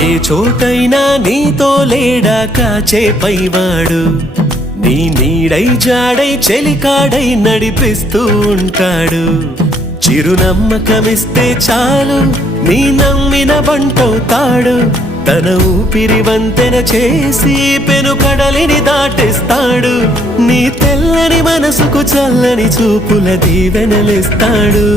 ఏ చోటైనా నీతో లేడా కాచే పైవాడు, నీ నీడై జాడై చెలికాడై నడిపిస్తూ ఉంటాడు. చిరునమ్మకమిస్తే చాలు నీ నమ్మిన బంటవుతాడు, తన ఊపిరి వంతెన చేసి పెను కడలిని దాటేస్తాడు. నీ తెల్లని మనసుకు చల్లని చూపుల దీవెనలిస్తాడు.